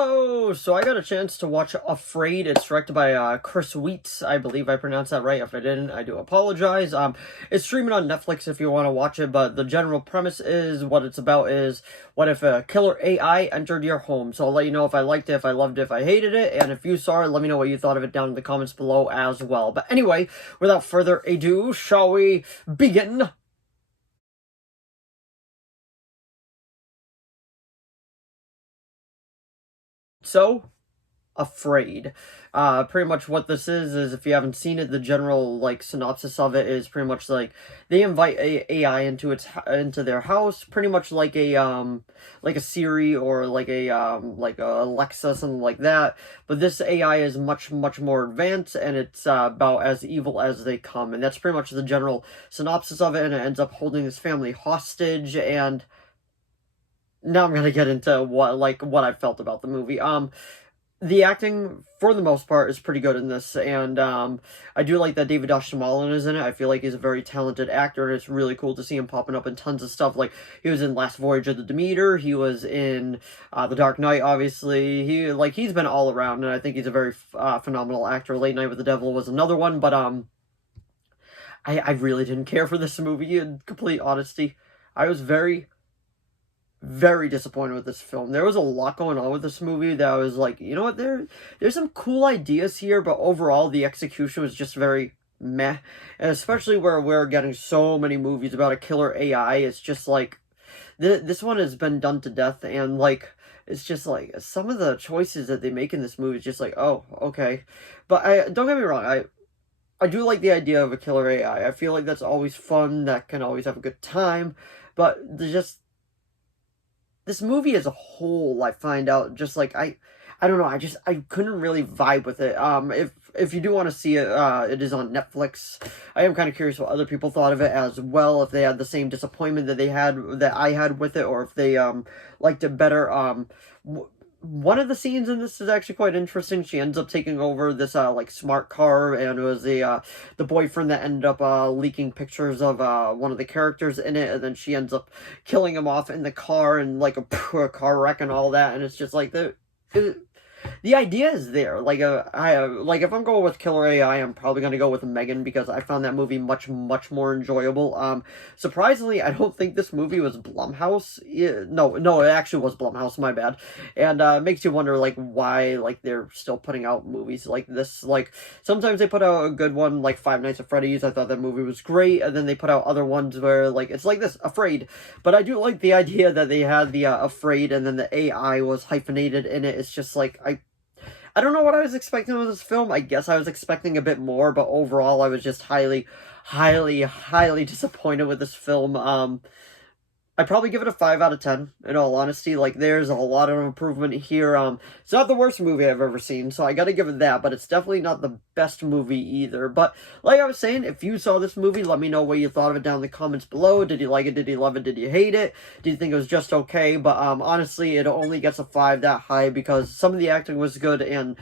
Hello! So I got a chance to watch AfrAId. It's directed by Chris Weitz. I believe I pronounced that right. If I didn't, I do apologize. It's streaming on Netflix if you want to watch it, but the general premise is, what it's about is, what if a killer AI entered your home? So I'll let you know if I liked it, if I loved it, if I hated it, and if you saw it, let me know what you thought of it down in the comments below as well. But anyway, without further ado, shall we begin? So, AfrAID. Pretty much what this is if you haven't seen it, the general synopsis of it is pretty much like they invite AI into their house, pretty much like a Siri or like a Alexa, something like that. But this AI is much more advanced, and it's about as evil as they come, and that's pretty much the general synopsis of it. And it ends up holding this family hostage, and now I'm gonna get into what I felt about the movie. The acting, for the most part, is pretty good in this, and I do like that David Oshamalan is in it. I feel like he's a very talented actor, and it's really cool to see him popping up in tons of stuff. Like, he was in Last Voyage of the Demeter, he was in The Dark Knight, obviously. He's been all around, and I think he's a very phenomenal actor. Late Night with the Devil was another one, but I really didn't care for this movie, in complete honesty. I was very disappointed with this film. There was a lot going on with this movie that I was like, you know what, there's some cool ideas here, but overall the execution was just very meh. And especially where we're getting so many movies about a killer AI, it's just like, this one has been done to death, and it's just like, some of the choices that they make in this movie is just like, oh, okay. But don't get me wrong, I do like the idea of a killer AI. I feel like that's always fun, that can always have a good time, but this movie as a whole, I find out, just like, I don't know, I couldn't really vibe with it. If you do want to see it, it is on Netflix. I am kind of curious what other people thought of it as well, if they had the same disappointment that I had with it, or if they liked it better. One of the scenes in this is actually quite interesting. She ends up taking over this smart car, and it was the boyfriend that ended up leaking pictures of one of the characters in it, and then she ends up killing him off in the car, and a car wreck and all that. And it's just like the idea is there. If I'm going with killer AI, I'm probably going to go with Megan, because I found that movie much more enjoyable. Surprisingly, I don't think this movie was Blumhouse. No, it actually was Blumhouse, my bad. And it makes you wonder, why, they're still putting out movies like this. Sometimes they put out a good one, like Five Nights at Freddy's. I thought that movie was great, and then they put out other ones where, it's like this, AfrAID. But I do like the idea that they had the AfrAID, and then the AI was hyphenated in it. It's just I don't know what I was expecting with this film. I guess I was expecting a bit more, but overall I was just highly disappointed with this film. I'd probably give it a 5 out of 10, in all honesty. There's a lot of improvement here. It's not the worst movie I've ever seen, so I gotta give it that, but it's definitely not the best movie either. But, like I was saying, if you saw this movie, let me know what you thought of it down in the comments below. Did you like it? Did you love it? Did you hate it? Did you think it was just okay? But, honestly, it only gets a 5 that high because some of the acting was good, and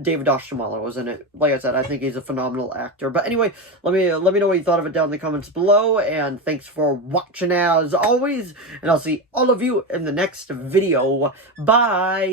David Oshamalan was in it. Like I said, I think he's a phenomenal actor. But anyway, let me know what you thought of it down in the comments below, and thanks for watching as always, and I'll see all of you in the next video. Bye!